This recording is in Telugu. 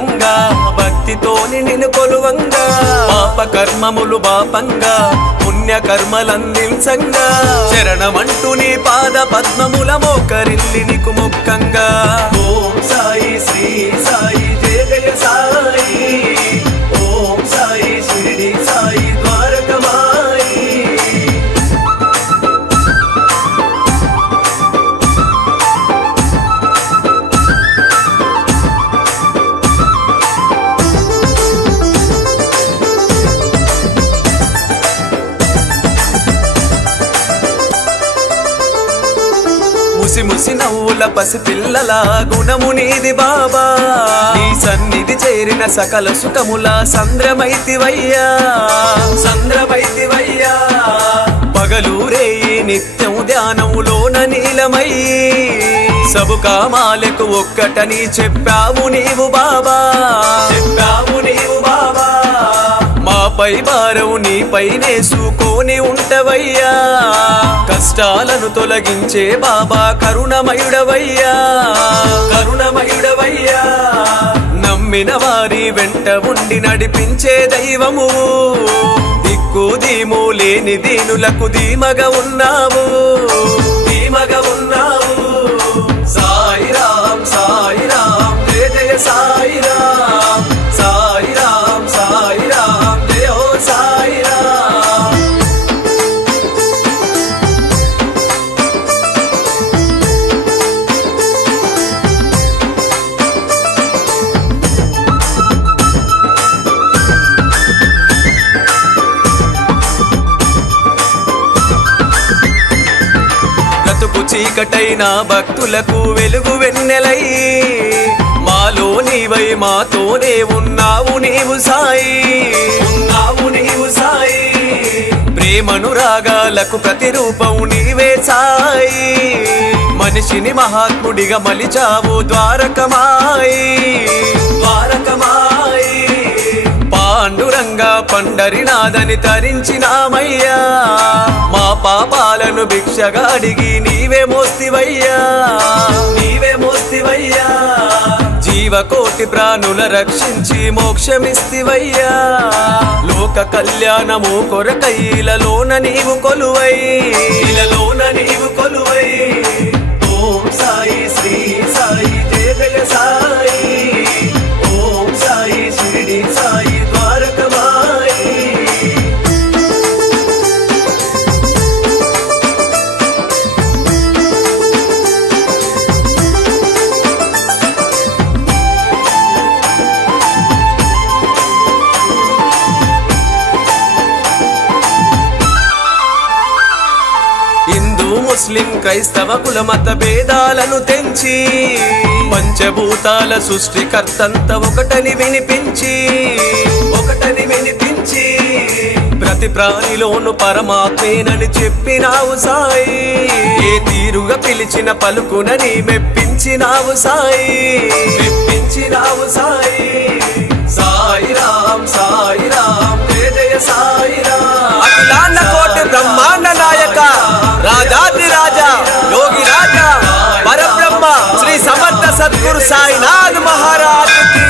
కొలువంగా భక్తితోని నిన్ను కొలువంగా పాప కర్మములు పాపంగా పుణ్య కర్మలందించంగా శరణమంటూ నీ పాద పద్మముల మోకరిల్లి నీకు ముక్కంగా ఓం సాయి శ్రీ సాయి జయ జయ సాయి ఓం సాయి షిరిడి సాయి ద్వారకమాయి ముసి ముసి నవ్వుల పసిపిల్లల గుణము నీది బాబా నీ సన్నిధి చేరిన సకల సుఖముల సంద్రమైతివయ్యా సంద్రమైతివయ్యా పగలు రేయి నిత్యం ధ్యానములోన నీలమయ్యి సబు కామాలకు ఒక్కటని చెప్పావు నీవు బాబా చెప్పావు నీవు బాబా మాపై భారం నీపైనే సూకోని ఉంటవయ్యా కష్టాలను తొలగించే బాబా కరుణమయుడవయ్యా కరుణమయుడవయ్యా నమ్మిన వారి వెంట ఉండి నడిపించే దైవము దిక్కు దీము లేని దీనులకు ధీమగా ఉన్నావు ధీమగా ఉన్నావు సాయి రామ్ జయ జయ సాయి రామ్ సాయి రామ్ జయ హో సాయి రామ్ బ్రతుకు చీకటైన భక్తులకు వెలుగు వెన్నెలై మాలో నీవై మాతోనే ఉన్నావు నీవు సాయి ఉన్నావు నీవు సాయి ప్రేమనురాగాలకు ప్రతిరూపం నీవే సాయి మనిషిని మహాత్ముడిగా మలిచావు ద్వారకమాయి ద్వారకమాయి పాండురంగా పండరినాదని తరించినామయ్యా మా పాపాలను భిక్షగా అడిగి నీవే మోస్తివయ్యా నీవే మోస్తివయ్యా జీవకోటి ప్రాణుల రక్షించి మోక్షమిస్తివయ్యా లోక కళ్యాణము కొరకై ఇలలోన నీవు కొలువై ఇలలోన నీవు కొలువై ఓం సాయి శ్రీ సాయి జయ జయ సాయి ఓం సాయి షిరిడి సాయి ద్వారకమాయి ముస్లిం క్రైస్తవ కుల మత భేదాలను తెంచి పంచభూతాల సృష్టికర్తంత ఒకటని వినిపించి ప్రతి ప్రాణిలోను పరమాత్మేనని చెప్పినావు సాయి ఏ తీరుగా పిలిచిన పలుకునని మెప్పించినావు సాయి మెప్పించినావు సాయి సాయి రామ్ జయ జయ సాయి రామ్ అఖిలాండ కోటి బ్రహ్మాండ నాయక రాజాది రాజా యోగి రాజా పరబ్రహ్మ శ్రీ సమర్థ సద్గురు సాయినాథ్ మహారాజ్ की